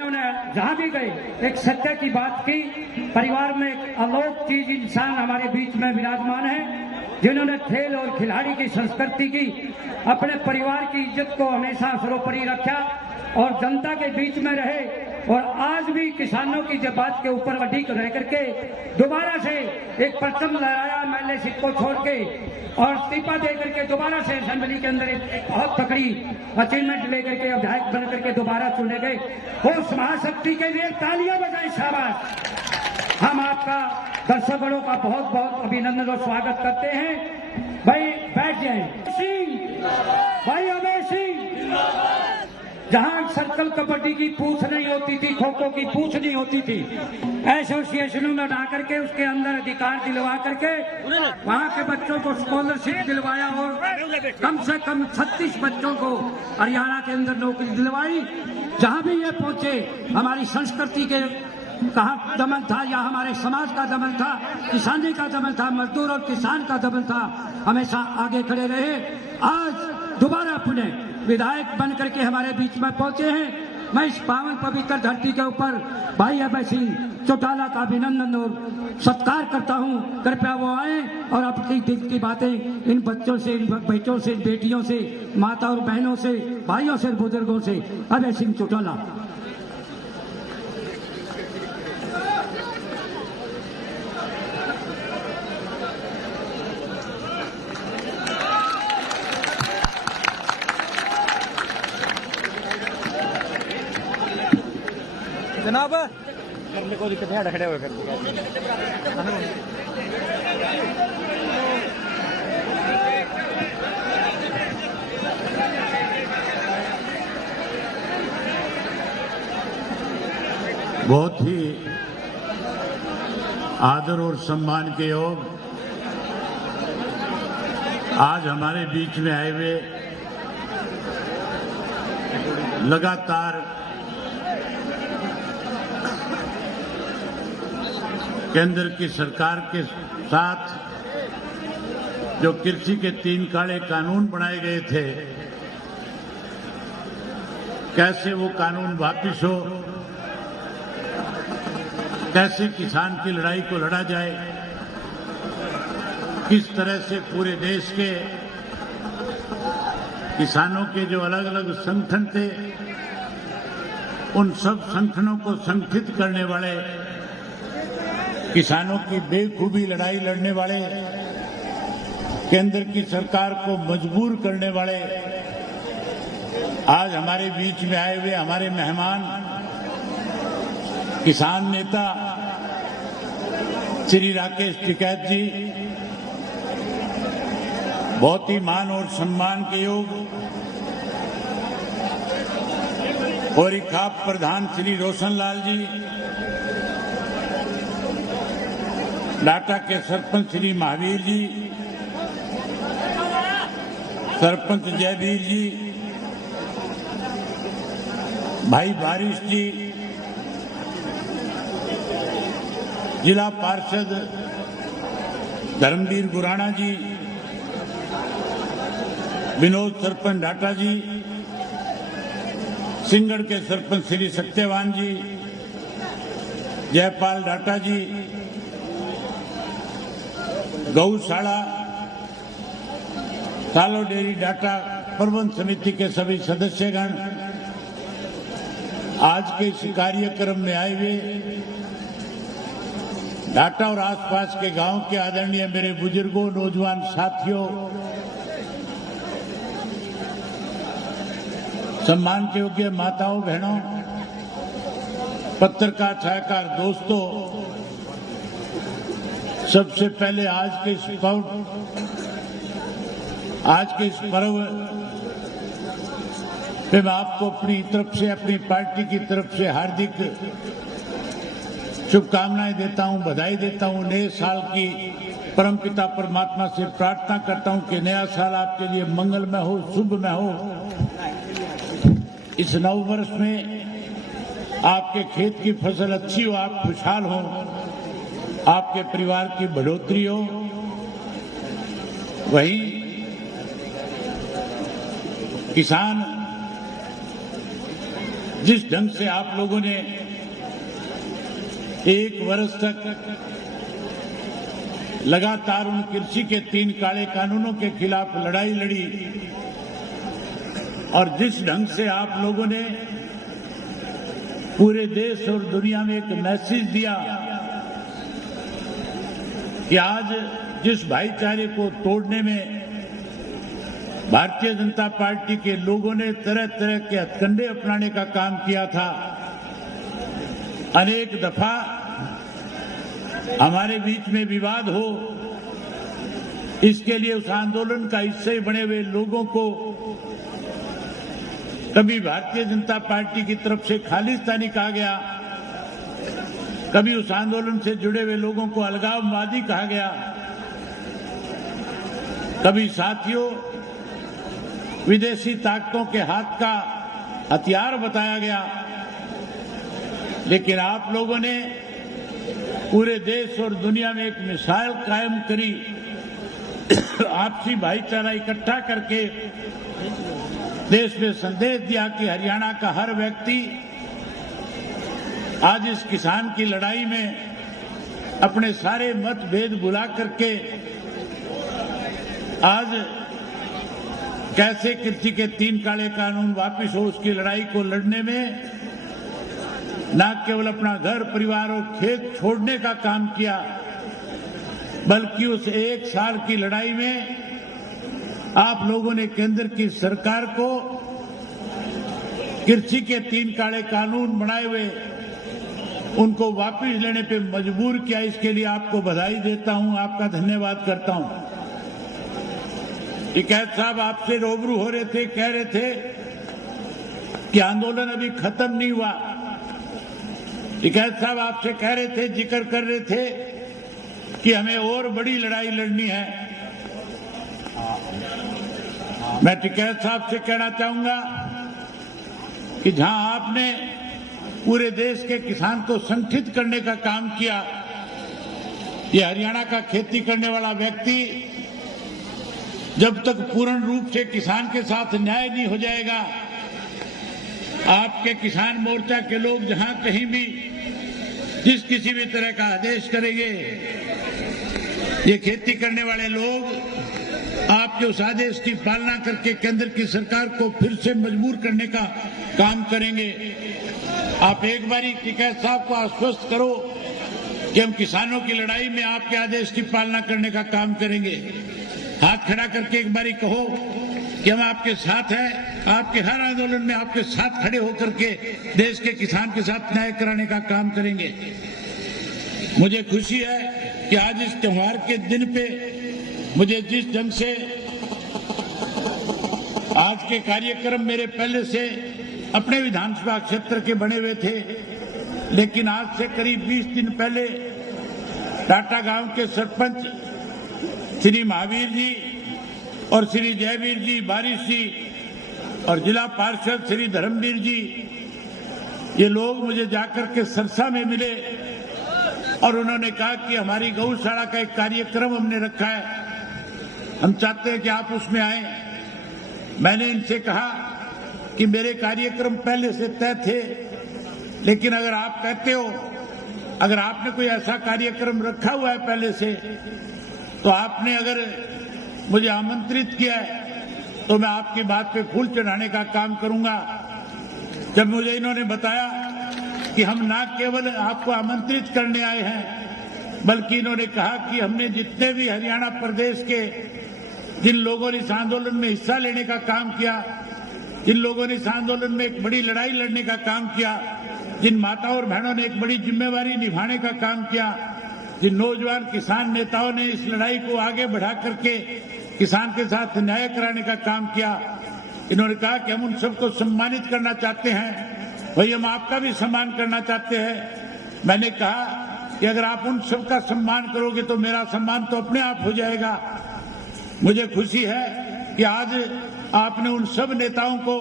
उन्होंने जहां भी गए एक सत्य की बात की। परिवार में एक अलौकिक चीज इंसान हमारे बीच में विराजमान है, जिन्होंने खेल और खिलाड़ी की संस्कृति की, अपने परिवार की इज्जत को हमेशा सर्वोपरि रखा और जनता के बीच में रहे। और आज भी किसानों की जब बात के ऊपर अधिक रह करके दोबारा से एक परचम लहराया एमएलए सीट को छोड़ के और इस्तीफा दे करके दोबारा से असेंबली के अंदर एक बहुत तकड़ी अचीवमेंट लेकर के विधायक बन करके दोबारा चुने गए। उस महाशक्ति के लिए तालियां बजाएं, शाबाश। हम आपका दर्शकों का बहुत बहुत अभिनंदन और स्वागत करते हैं। भाई बैठ जाए। सिंह भाई अभय सिंह, जहां सर्कल कबड्डी की पूछ नहीं होती थी, खो खो की पूछ नहीं होती थी, एसोसिएशनों में ला करके उसके अंदर अधिकार दिलवा करके वहां के बच्चों को स्कॉलरशिप दिलवाया और कम से कम 36 बच्चों को हरियाणा के अंदर नौकरी दिलवाई। जहां भी ये पहुंचे हमारी संस्कृति के कहा दमन था या हमारे समाज का दमन था, किसानी का दमन था, मजदूर और किसान का दमन था, हमेशा आगे खड़े रहे। आज दोबारा अपने विधायक बन करके हमारे बीच में पहुंचे हैं। मैं इस पावन पवित्र धरती के ऊपर भाई अभय सिंह चौटाला का अभिनंदन और सत्कार करता हूं। कृपया वो आए और अपनी दिल की बातें इन बच्चों से, इन बच्चों से, बेटियों से, माता और बहनों से, भाइयों से, बुजुर्गों से। अभय सिंह चौटाला। जनाब करने को दिक्कत है, खड़े हुए कर बहुत ही आदर और सम्मान के योग आज हमारे बीच में आए हुए लगातार केंद्र की सरकार के साथ जो कृषि के 3 काले कानून बनाए गए थे, कैसे वो कानून वापिस हो, कैसे किसान की लड़ाई को लड़ा जाए, किस तरह से पूरे देश के किसानों के जो अलग अलग संगठन थे, उन सब संगठनों को संगठित करने वाले, किसानों की बेखूबी लड़ाई लड़ने वाले, केंद्र की सरकार को मजबूर करने वाले आज हमारे बीच में आए हुए हमारे मेहमान किसान नेता श्री राकेश टिकैत जी, बहुत ही मान और सम्मान के योग, और खाप प्रधान श्री रोशनलाल जी, डाटा के सरपंच श्री महावीर जी, सरपंच जयवीर जी, भाई बारिश जी, जिला पार्षद धर्मवीर गुराना जी, विनोद सरपंच डाटा जी, सिंगड़ के सरपंच श्री सत्यवान जी, जयपाल डाटा जी, गौशाला सालो डेयरी डाटा प्रबंध समिति के सभी सदस्यगण, आज के इस कार्यक्रम में आए हुए डाटा और आसपास के गांव के आदरणीय मेरे बुजुर्गों, नौजवान साथियों, सम्मान के योग्य माताओं, बहनों, पत्रकार छायाकार दोस्तों, सबसे पहले आज के इस पर्व पे मैं आपको अपनी तरफ से, अपनी पार्टी की तरफ से हार्दिक शुभकामनाएं देता हूं, बधाई देता हूं। नए साल की परमपिता परमात्मा से प्रार्थना करता हूं कि नया साल आपके लिए मंगलमय हो, शुभमय हो। इस नव वर्ष में आपके खेत की फसल अच्छी हो, आप खुशहाल हो, आपके परिवार की बढ़ोतरी हो। वहीं किसान जिस ढंग से आप लोगों ने 1 वर्ष तक लगातार उन कृषि के 3 काले कानूनों के खिलाफ लड़ाई लड़ी और जिस ढंग से आप लोगों ने पूरे देश और दुनिया में एक मैसेज दिया कि आज जिस भाईचारे को तोड़ने में भारतीय जनता पार्टी के लोगों ने तरह तरह के हथकंडे अपनाने का काम किया था, अनेक दफा हमारे बीच में विवाद हो, इसके लिए उस आंदोलन का हिस्से बने हुए लोगों को कभी भारतीय जनता पार्टी की तरफ से खालिस्तानी कहा गया, कभी उस आंदोलन से जुड़े हुए लोगों को अलगाववादी कहा गया, कभी साथियों विदेशी ताकतों के हाथ का हथियार बताया गया। लेकिन आप लोगों ने पूरे देश और दुनिया में एक मिसाल कायम करी, आपसी भाईचारा इकट्ठा करके देश में संदेश दिया कि हरियाणा का हर व्यक्ति आज इस किसान की लड़ाई में अपने सारे मतभेद भुला करके आज कैसे कृषि के 3 काले कानून वापस हो उसकी लड़ाई को लड़ने में न केवल अपना घर परिवार और खेत छोड़ने का काम किया, बल्कि उस 1 साल की लड़ाई में आप लोगों ने केंद्र की सरकार को कृषि के 3 काले कानून बनाए हुए उनको वापस लेने पे मजबूर किया। इसके लिए आपको बधाई देता हूं, आपका धन्यवाद करता हूं। टिकैत साहब आपसे रूबरू हो रहे थे, कह रहे थे कि आंदोलन अभी खत्म नहीं हुआ। टिकैत साहब आपसे कह रहे थे, जिक्र कर रहे थे कि हमें और बड़ी लड़ाई लड़नी है। मैं टिकैत साहब से कहना चाहूंगा कि जहां आपने पूरे देश के किसान को संगठित करने का काम किया, ये हरियाणा का खेती करने वाला व्यक्ति जब तक पूर्ण रूप से किसान के साथ न्याय नहीं हो जाएगा, आपके किसान मोर्चा के लोग जहां कहीं भी जिस किसी भी तरह का आदेश करेंगे, ये खेती करने वाले लोग आपके उस आदेश की पालना करके केंद्र की सरकार को फिर से मजबूर करने का काम करेंगे। आप एक बारी टिकैत साहब को आश्वस्त करो कि हम किसानों की लड़ाई में आपके आदेश की पालना करने का काम करेंगे। हाथ खड़ा करके एक बारी कहो कि हम आपके साथ हैं, आपके हर आंदोलन में आपके साथ खड़े होकर के देश के किसान के साथ न्याय कराने का काम करेंगे। मुझे खुशी है कि आज इस त्योहार के दिन पे मुझे जिस ढंग से आज के कार्यक्रम मेरे पहले से अपने विधानसभा क्षेत्र के बने हुए थे, लेकिन आज से करीब 20 दिन पहले टाटा गांव के सरपंच श्री महावीर जी और श्री जयवीर जी बारिश जी और जिला पार्षद श्री धर्मवीर जी, ये लोग मुझे जाकर के सरसा में मिले और उन्होंने कहा कि हमारी गौशाला का एक कार्यक्रम हमने रखा है, हम चाहते हैं कि आप उसमें आए। मैंने इनसे कहा कि मेरे कार्यक्रम पहले से तय थे, लेकिन अगर आप कहते हो, अगर आपने कोई ऐसा कार्यक्रम रखा हुआ है पहले से, तो आपने अगर मुझे आमंत्रित किया है तो मैं आपकी बात पे फूल चढ़ाने का काम करूंगा। जब मुझे इन्होंने बताया कि हम ना केवल आपको आमंत्रित करने आए हैं, बल्कि इन्होंने कहा कि हमने जितने भी हरियाणा प्रदेश के जिन लोगों ने इस आंदोलन में हिस्सा लेने का काम किया, जिन लोगों ने इस आंदोलन में एक बड़ी लड़ाई लड़ने का काम किया, जिन माताओं और बहनों ने एक बड़ी जिम्मेवारी निभाने का काम किया, जिन नौजवान किसान नेताओं ने इस लड़ाई को आगे बढ़ा करके किसान के साथ न्याय कराने का काम किया, इन्होंने कहा कि हम उन सबको सम्मानित करना चाहते हैं। भाई, हम आपका भी सम्मान करना चाहते हैं। मैंने कहा कि अगर आप उन सबका सम्मान करोगे तो मेरा सम्मान तो अपने आप हो जाएगा। मुझे खुशी है कि आज आपने उन सब नेताओं को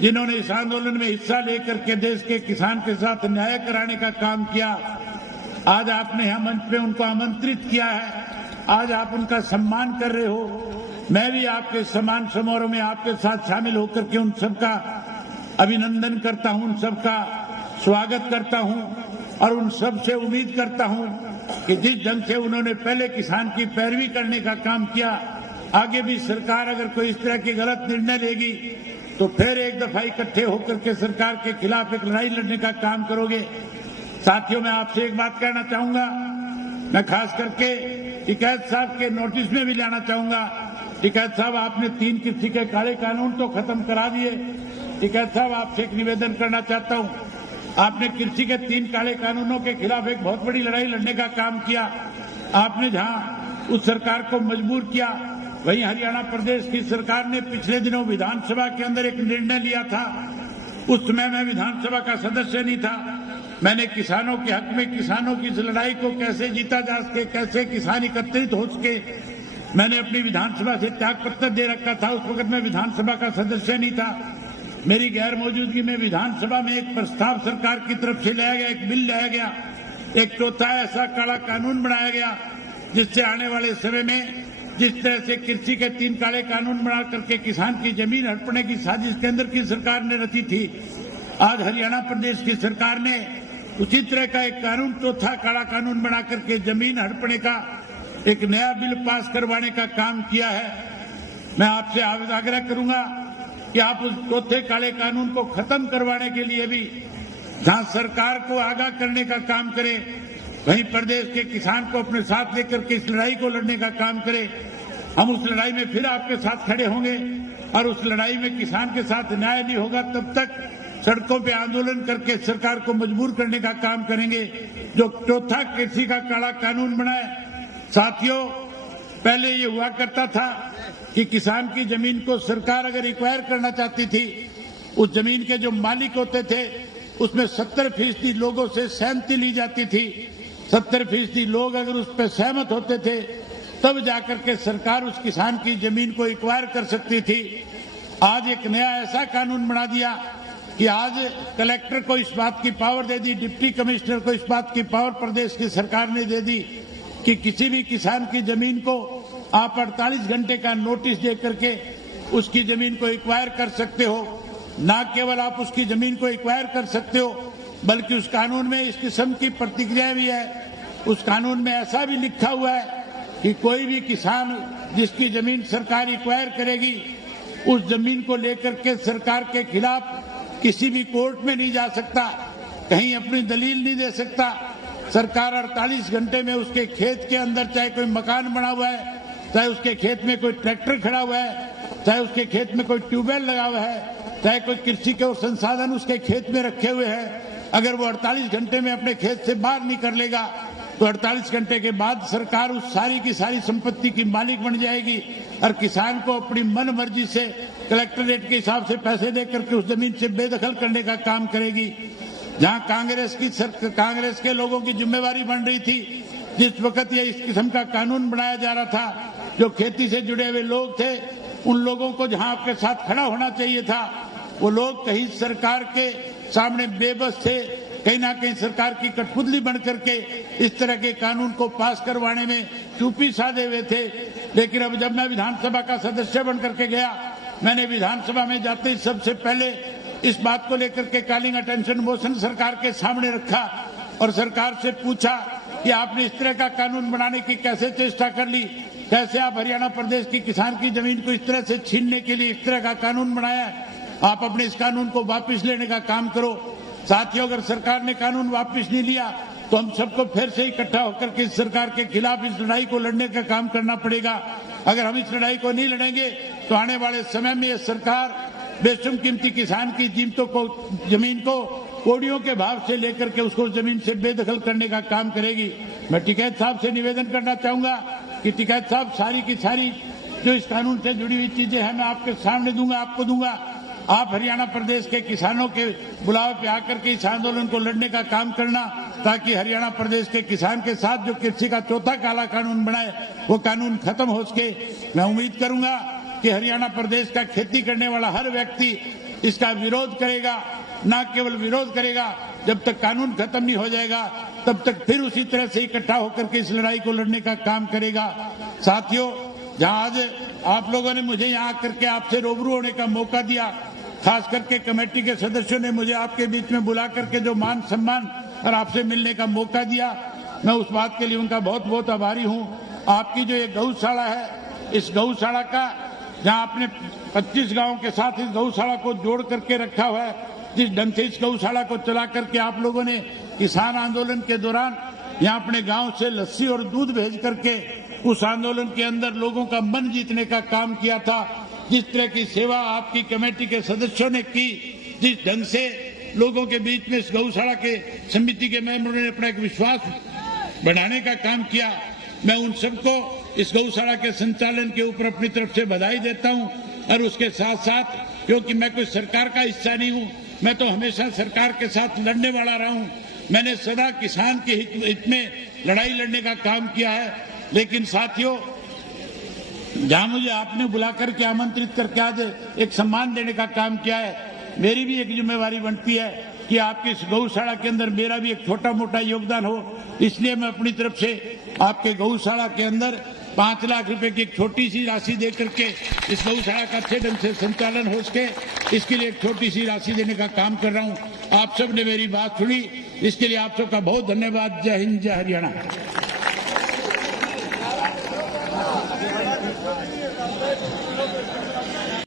जिन्होंने इस आंदोलन में हिस्सा लेकर के देश के किसान के साथ न्याय कराने का काम किया, आज आपने यहां मंच पे उनको आमंत्रित किया है, आज आप उनका सम्मान कर रहे हो। मैं भी आपके सम्मान समारोह में आपके साथ शामिल होकर के उन सबका अभिनंदन करता हूं, उन सबका स्वागत करता हूं और उन सब से उम्मीद करता हूं कि जिस ढंग से उन्होंने पहले किसान की पैरवी करने का काम किया, आगे भी सरकार अगर कोई इस तरह की गलत निर्णय लेगी तो फिर एक दफा इकट्ठे होकर के सरकार के खिलाफ एक लड़ाई लड़ने का काम करोगे। साथियों, मैं आपसे एक बात कहना चाहूंगा, मैं खास करके टिकैत साहब के नोटिस में भी लाना चाहूंगा। टिकैत साहब, आपने 3 कृषि के काले कानून तो खत्म करा दिए। टिकैत साहब, आपसे एक निवेदन करना चाहता हूं, आपने कृषि के 3 काले कानूनों के खिलाफ एक बहुत बड़ी लड़ाई लड़ने का काम किया। आपने जहां उस सरकार को मजबूर किया, वहीं हरियाणा प्रदेश की सरकार ने पिछले दिनों विधानसभा के अंदर एक निर्णय लिया था। उस समय मैं विधानसभा का सदस्य नहीं था। मैंने किसानों के हक में किसानों की इस लड़ाई को कैसे जीता जा सके, कैसे किसान एकत्रित हो सके, मैंने अपनी विधानसभा से त्यागपत्र दे रखा था। उस वक्त मैं विधानसभा का सदस्य नहीं था। मेरी गैर मौजूदगी में विधानसभा में एक प्रस्ताव सरकार की तरफ से लाया गया, एक बिल लाया गया, एक चौथा ऐसा काला कानून बनाया गया जिससे आने वाले समय में जिस तरह से कृषि के 3 काले कानून बना करके किसान की जमीन हड़पने की साजिश केंद्र की सरकार ने रची थी, आज हरियाणा प्रदेश की सरकार ने उसी तरह का एक कानून, चौथा काला कानून बना करके जमीन हड़पने का एक नया बिल पास करवाने का काम किया है। मैं आपसे आग्रह करूंगा कि आप उस चौथे काले कानून को खत्म करवाने के लिए भी जहां सरकार को आगाह करने का काम करें, वहीं प्रदेश के किसान को अपने साथ लेकर के इस लड़ाई को लड़ने का काम करें। हम उस लड़ाई में फिर आपके साथ खड़े होंगे और उस लड़ाई में किसान के साथ न्याय नहीं होगा तब तक सड़कों पे आंदोलन करके सरकार को मजबूर करने का काम करेंगे। जो चौथा कृषि का काला कानून बना है, साथियों, पहले ये हुआ करता था कि किसान की जमीन को सरकार अगर एक्वायर करना चाहती थी, उस जमीन के जो मालिक होते थे उसमें 70% लोगों से सहमति ली जाती थी। 70% लोग अगर उस पर सहमत होते थे तब जाकर के सरकार उस किसान की जमीन को एक्वायर कर सकती थी। आज एक नया ऐसा कानून बना दिया कि आज कलेक्टर को इस बात की पावर दे दी, डिप्टी कमिश्नर को इस बात की पावर प्रदेश की सरकार ने दे दी कि किसी भी किसान की जमीन को आप 48 घंटे का नोटिस दे करके उसकी जमीन को एक्वायर कर सकते हो। न केवल आप उसकी जमीन को एक्वायर कर सकते हो, बल्कि उस कानून में इस किस्म की प्रतिक्रिया भी है। उस कानून में ऐसा भी लिखा हुआ है कि कोई भी किसान जिसकी जमीन सरकार एक्वायर करेगी, उस जमीन को लेकर के सरकार के खिलाफ किसी भी कोर्ट में नहीं जा सकता, कहीं अपनी दलील नहीं दे सकता। सरकार 48 घंटे में उसके खेत के अंदर चाहे कोई मकान बना हुआ है, चाहे उसके खेत में कोई ट्रैक्टर खड़ा हुआ है, चाहे उसके खेत में कोई ट्यूबवेल लगा हुआ है, चाहे कोई कृषि के संसाधन उसके खेत में रखे हुए हैं, अगर वो 48 घंटे में अपने खेत से बाहर नहीं कर लेगा तो 48 घंटे के बाद सरकार उस सारी की सारी संपत्ति की मालिक बन जाएगी और किसान को अपनी मन मर्जी से कलेक्टरेट के हिसाब से पैसे देकर के उस जमीन से बेदखल करने का काम करेगी। जहां कांग्रेस के लोगों की जिम्मेवारी बन रही थी, जिस वक्त ये इस किस्म का कानून बनाया जा रहा था, जो खेती से जुड़े हुए लोग थे, उन लोगों को जहां आपके साथ खड़ा होना चाहिए था, वो लोग कहीं सरकार के सामने बेबस थे, कहीं ना कहीं सरकार की कठपुतली बन करके इस तरह के कानून को पास करवाने में चुप्पी साधे हुए थे। लेकिन अब जब मैं विधानसभा का सदस्य बन करके गया, मैंने विधानसभा में जाते ही सबसे पहले इस बात को लेकर के कॉलिंग अटेंशन मोशन सरकार के सामने रखा और सरकार से पूछा कि आपने इस तरह का कानून बनाने की कैसे चेष्टा कर ली, कैसे आप हरियाणा प्रदेश की किसान की जमीन को इस तरह से छीनने के लिए इस तरह का कानून बनाया है, आप अपने इस कानून को वापस लेने का काम करो। साथियों, अगर सरकार ने कानून वापस नहीं लिया तो हम सबको फिर से इकट्ठा होकर के इस सरकार के खिलाफ इस लड़ाई को लड़ने का काम करना पड़ेगा। अगर हम इस लड़ाई को नहीं लड़ेंगे तो आने वाले समय में ये सरकार बेशुमार किसान की कीमतों को, जमीन को कोड़ियों के भाव से लेकर के उसको जमीन से बेदखल करने का काम करेगी। मैं टिकैत साहब से निवेदन करना चाहूंगा कि टिकैत साहब, सारी की सारी जो इस कानून से जुड़ी हुई चीजें हैं मैं आपके सामने दूंगा, आपको दूंगा। आप हरियाणा प्रदेश के किसानों के बुलावे पे आकर के इस आंदोलन को लड़ने का काम करना, ताकि हरियाणा प्रदेश के किसान के साथ जो कृषि का चौथा काला कानून बनाए वो कानून खत्म हो सके। मैं उम्मीद करूंगा कि हरियाणा प्रदेश का खेती करने वाला हर व्यक्ति इसका विरोध करेगा। न केवल विरोध करेगा, जब तक कानून खत्म नहीं हो जाएगा तब तक फिर उसी तरह से इकट्ठा होकर के इस लड़ाई को लड़ने का काम करेगा। साथियों, जहां आज आप लोगों ने मुझे यहाँ आकर के आपसे रूबरू होने का मौका दिया, खास करके कमेटी के सदस्यों ने मुझे आपके बीच में बुला करके जो मान सम्मान और आपसे मिलने का मौका दिया, मैं उस बात के लिए उनका बहुत बहुत आभारी हूं। आपकी जो ये गौशाला है, इस गौशाला का जहां आपने 25 गांवों के साथ इस गौशाला को जोड़ करके रखा हुआ है, जिस ढंग से इस गौशाला को चला करके आप लोगों ने किसान आंदोलन के दौरान यहाँ अपने गांव से लस्सी और दूध भेज करके उस आंदोलन के अंदर लोगों का मन जीतने का काम किया था, जिस तरह की सेवा आपकी कमेटी के सदस्यों ने की, जिस ढंग से लोगों के बीच में इस गौशाला के समिति के मेंबरों ने अपना एक विश्वास बढ़ाने का काम किया, मैं उन सबको इस गौशाला के संचालन के ऊपर अपनी तरफ से बधाई देता हूं। और उसके साथ साथ, क्योंकि मैं कोई सरकार का हिस्सा नहीं हूं, मैं तो हमेशा सरकार के साथ लड़ने वाला रहा हूं, मैंने सदा किसान के हित में लड़ाई लड़ने का काम किया है। लेकिन साथियों, जहां मुझे आपने बुला करके आमंत्रित करके आज एक सम्मान देने का काम किया है, मेरी भी एक जिम्मेवारी बनती है कि आपकी इस गौशाला के अंदर मेरा भी एक छोटा मोटा योगदान हो। इसलिए मैं अपनी तरफ से आपके गौशाला के अंदर 5 लाख रुपए की एक छोटी सी राशि दे करके इस गौशाला का अच्छे ढंग से संचालन हो सके, इसके लिए एक छोटी सी राशि देने का काम कर रहा हूं। आप सब ने मेरी बात सुनी, इसके लिए आप सबका बहुत धन्यवाद। जय हिंद, जय हरियाणा।